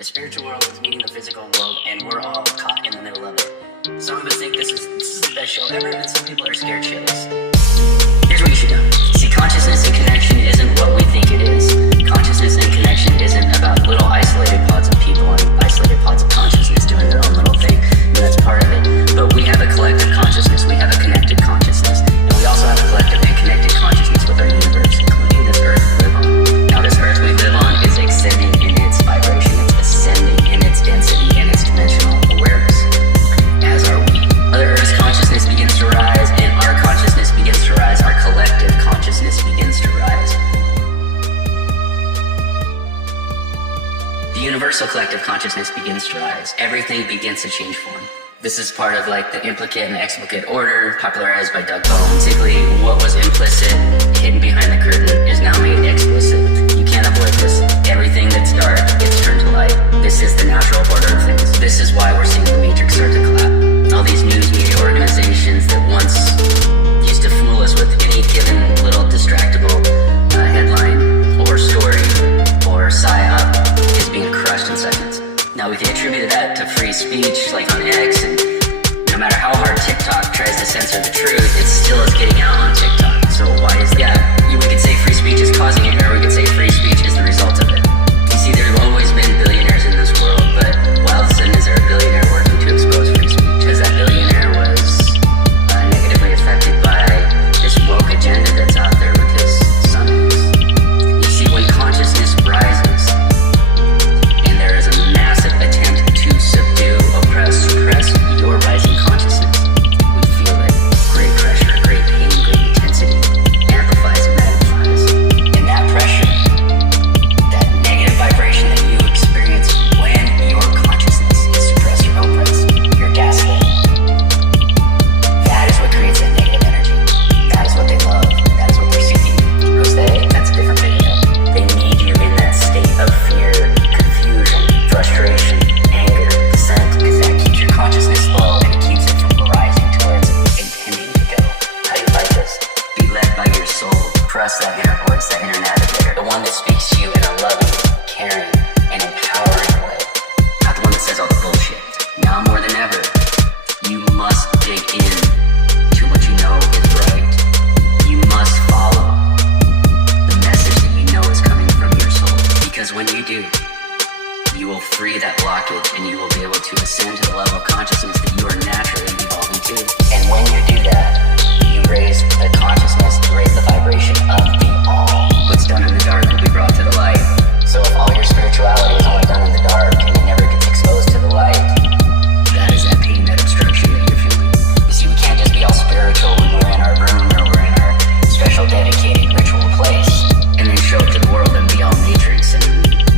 The spiritual world is meeting the physical world, and we're all caught in the middle of it. Some of us think this is the best show ever, and some people are scared shitless. Here's what you should know. See, consciousness and connection isn't what we think it is. Consciousness and connection isn't about little isolated pods of people and isolated pods of consciousness doing their own little thing. And that's part of it. But we have a collective consciousness. We have a connected consciousness. And we also have a collective and connected consciousness with our universe, including this earth we live on. Now, this earth we live on is ascending in its vibration. It's ascending in its density and its dimensional awareness. As are we. Other Earth's consciousness begins to rise, and our consciousness begins to rise. Our collective consciousness begins to rise. The universal collective consciousness begins to rise. Everything begins to change form. This is part of like the implicate and explicit order popularized by Doug Bowen. Basically, what was implicit, hidden behind the curtain, is now made explicit. You can't avoid this. Everything that's dark gets turned to light. This is the natural order of things. This is why we're seeing the Matrix start to collapse. All these news media organizations that once used to fool us with any given little distractible headline or story or psyop is being crushed in seconds. Now we can attribute that to free speech like on X, and no matter how hard TikTok tries to censor the truth, it still is getting out on TikTok. So why is that? Yeah, we could say free speech is causing it, or we could say free speech is the result of it. You see, there have always been billionaires in this world, but why all of a sudden is there a billionaire working to expose free speech? Because that billionaire was negatively affected by this woke agenda that's out there with his sons. You see, when consciousness rises, and there is a massive attempt to subdue, oppress, suppress your rising consciousness, we feel it. Great pressure, great pain, great intensity, amplifies and magnifies. And that pressure, that negative vibration that you experience when your consciousness is suppressed or oppressed, you're gaslit. That is what creates that negative energy. That is what they love. That is what they're seeking. Who's they? That's a different video. They need you in that state of fear, confusion, frustration, anger, dissent, because that keeps your consciousness low and it keeps it from rising to where it's intending to go. How do you fight this? Be led by your soul. Trust that inner voice, that inner navigator, the one that speaks to you in a loving, caring, and empowering way. Not the one that says all the bullshit. Now more than ever, you must dig in to what you know is right. You must follow the message that you know is coming from your soul. Because when you do, you will free that blockage and you will be able to ascend to the level of consciousness that you are naturally evolving to. And when you do that, you raise the consciousness, you raise the vibration of the all. What's done in the dark will be brought to the light. So if all your spirituality is only done in the dark and it never gets exposed to the light, that is that pain, that obstruction that you're feeling. You see, we can't just be all spiritual when we're in our room or we're in our special dedicated ritual place and then show up to the world and be all Matrix and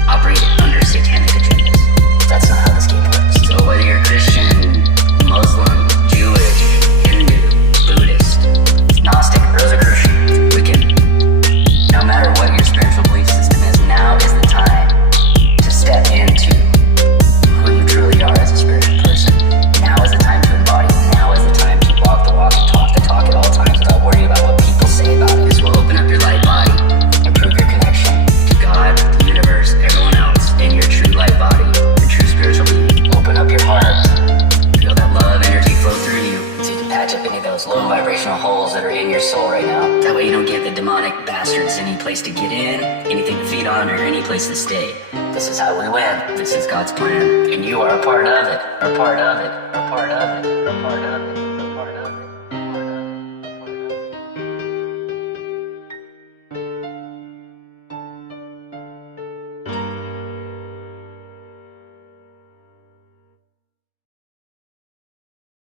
operate under satanic agendas. That's not how this game works. So whether you're Christian, Muslim, Jewish, Hindu, Buddhist, Gnostic, Rosicrucian, Wiccan, no matter what your spiritual belief system is, now is the time to step into who you truly are as a spiritual person. Now is the time to embody. Now is the time to walk the walk and talk the talk at all times without worrying about what people say about it. This will open up your light body, improve your connection to God, the universe, everyone else, and your true light body, your true spiritual being. Open up your heart. Feel that love energy flow through you so you can patch up any of those low vibrational holes that are in your soul right now. That way you don't give the demonic bastards any place to get in, anything to feed on, or any place to stay. This is how we win. This is God's plan. And you are a part of it. A part of it. A part of it. A part of it.